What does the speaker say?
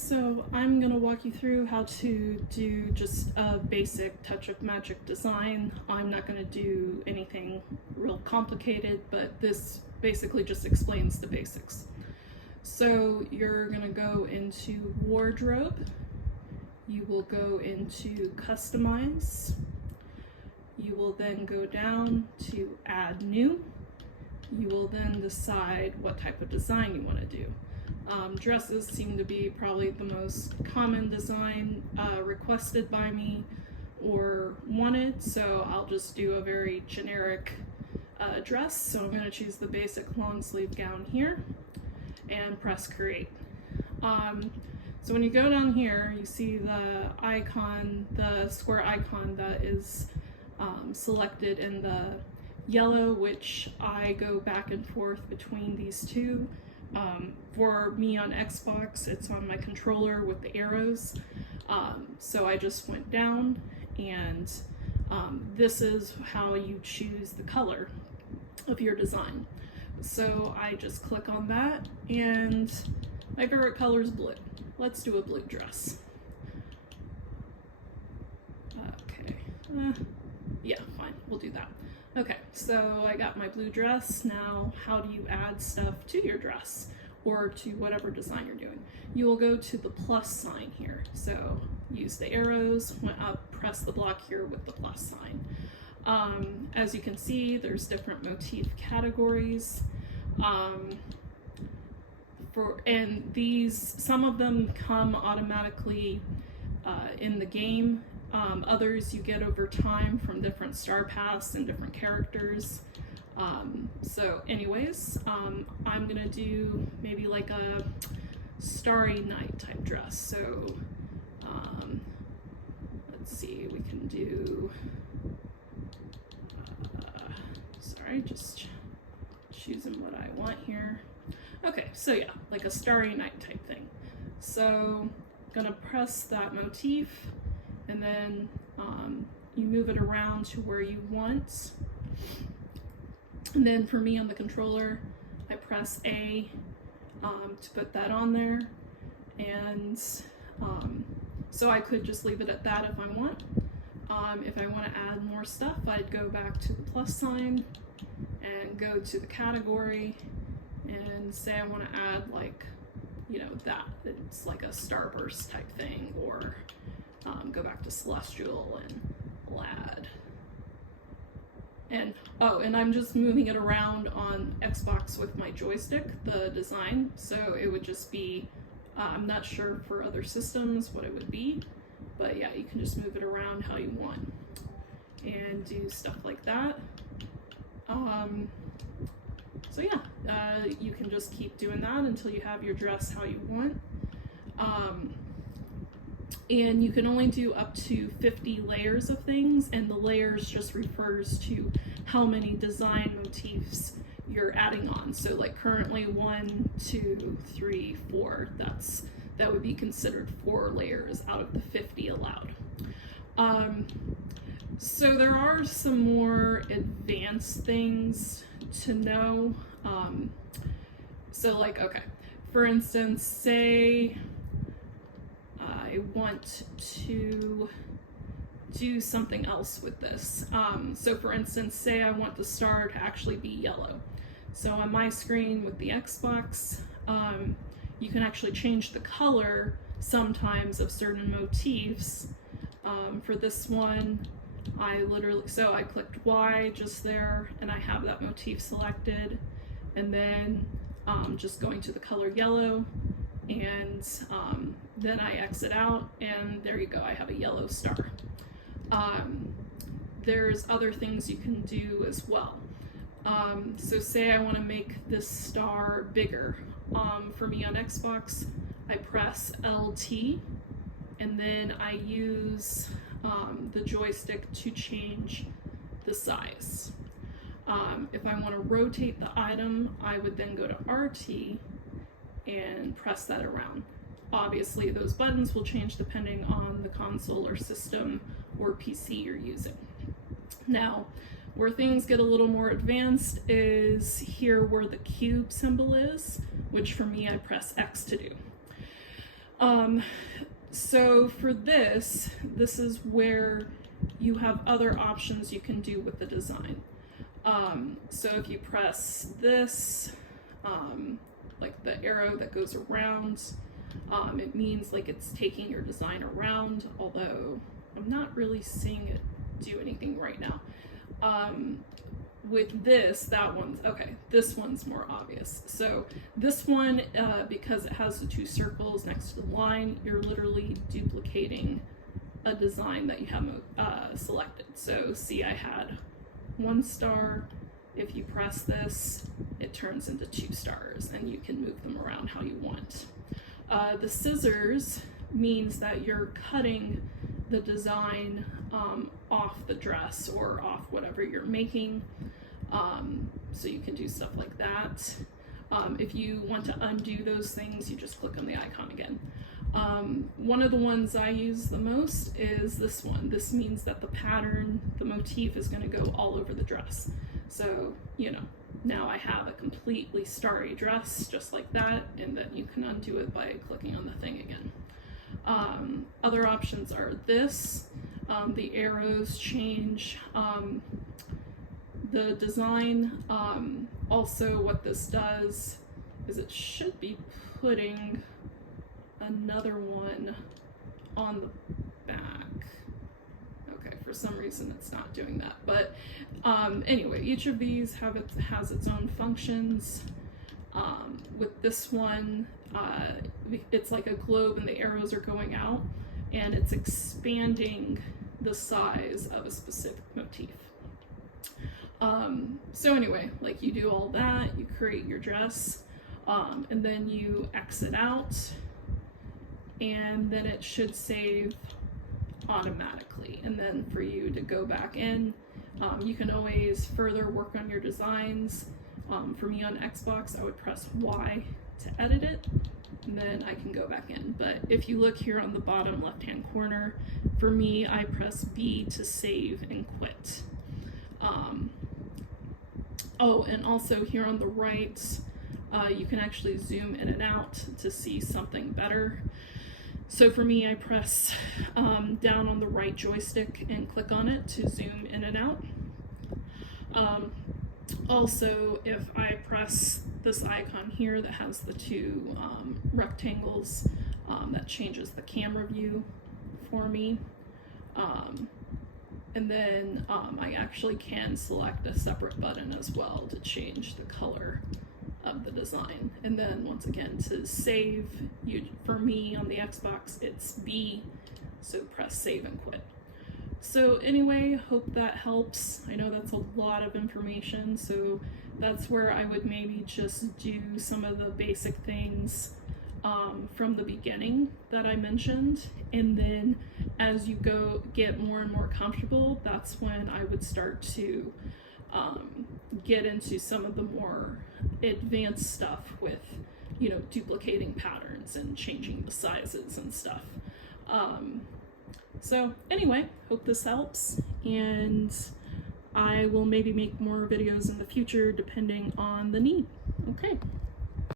So I'm going to walk you through how to do just a basic Touch of Magic design. I'm not going to do anything real complicated, but this basically just explains the basics. So you're going to go into Wardrobe, you will go into Customize, you will then go down to Add New, you will then decide what type of design you want to do. Dresses seem to be probably the most common design requested by me or wanted, so I'll just do a very generic dress. So I'm going to choose the basic long sleeve gown here and press create. So when you go down here, you see the icon, the square icon that is selected in the yellow, which I go back and forth between these two. For me on Xbox, it's on my controller with the arrows. So I just went down, and this is how you choose the color of your design. So I just click on that, and my favorite color is blue. Let's do a blue dress. Okay, yeah, fine, we'll do that. Okay, so I got my blue dress. Now, how do you add stuff to your dress or to whatever design you're doing? You will go to the plus sign here. So use the arrows, went up, press the block here with the plus sign. As you can see, there's different motif categories. And these, some of them come automatically in the game. Others you get over time from different star paths and different characters. So anyways, I'm gonna do maybe like a Starry Night type dress. So let's see, we can do, sorry, just choosing what I want here. Okay, so yeah, like a Starry Night type thing. So gonna press that motif, and then you move it around to where you want. And then for me on the controller, I press A to put that on there. And so I could just leave it at that if I want. If I want to add more stuff, I'd go back to the plus sign and go to the category and say I want to add, like, you know, that it's like a starburst type thing, or go back to celestial and add. And oh, and I'm just moving it around on Xbox with my joystick, the design, so it would just be, I'm not sure for other systems what it would be, but yeah, you can just move it around how you want and do stuff like that. So yeah, you can just keep doing that until you have your dress how you want. And you can only do up to 50 layers of things, and the layers just refers to how many design motifs you're adding on. So like currently 1, 2, 3, 4, that would be considered 4 layers out of the 50 allowed. So there are some more advanced things to know. So like, okay, for instance, say I want to do something else with this. So for instance, say I want the star to actually be yellow. So on my screen with the Xbox, you can actually change the color sometimes of certain motifs. For this one, I clicked Y just there, and I have that motif selected, and then just going to the color yellow, and then I exit out, and there you go, I have a yellow star. There's other things you can do as well. So say I want to make this star bigger. For me on Xbox, I press LT, and then I use the joystick to change the size. If I want to rotate the item, I would then go to RT and press that around. Obviously, those buttons will change depending on the console or system or PC you're using. Now, where things get a little more advanced is here where the cube symbol is, which for me I press X to do. So for this is where you have other options you can do with the design. So if you press this, like the arrow that goes around, it means like it's taking your design around, although I'm not really seeing it do anything right now. With this, this one's more obvious. So this one, because it has the two circles next to the line, you're literally duplicating a design that you have selected. So see, I had 1 star. If you press this, it turns into 2 stars, and you can move them around how you want. The scissors means that you're cutting the design off the dress or off whatever you're making. So you can do stuff like that. If you want to undo those things, you just click on the icon again. One of the ones I use the most is this one. This means that the pattern, the motif, is going to go all over the dress. So, you know, now I have a completely starry dress just like that, and then you can undo it by clicking on the thing again. Other options are this. The arrows change the design. Also, what this does is it should be putting another one on the back. Okay, for some reason it's not doing that. But anyway, each of these has its own functions. With this one, it's like a globe and the arrows are going out, and it's expanding the size of a specific motif. So anyway, like you do all that, you create your dress, and then you exit out, and then it should save automatically. And then for you to go back in, you can always further work on your designs. For me on Xbox, I would press Y to edit it, and then I can go back in. But if you look here on the bottom left-hand corner, for me, I press B to save and quit. Oh, and also here on the right, you can actually zoom in and out to see something better. So for me, I press down on the right joystick and click on it to zoom in and out. Also, if I press this icon here that has the two rectangles, that changes the camera view for me. And then I actually can select a separate button as well to change the color of the design. And then once again, to save, for me on the Xbox, it's B, so press save and quit. So anyway, hope that helps. I know that's a lot of information, so that's where I would maybe just do some of the basic things from the beginning that I mentioned, and then as you get more and more comfortable, that's when I would start to get into some of the more advanced stuff with, you know, duplicating patterns and changing the sizes and stuff. So anyway, hope this helps, and I will maybe make more videos in the future depending on the need. Okay.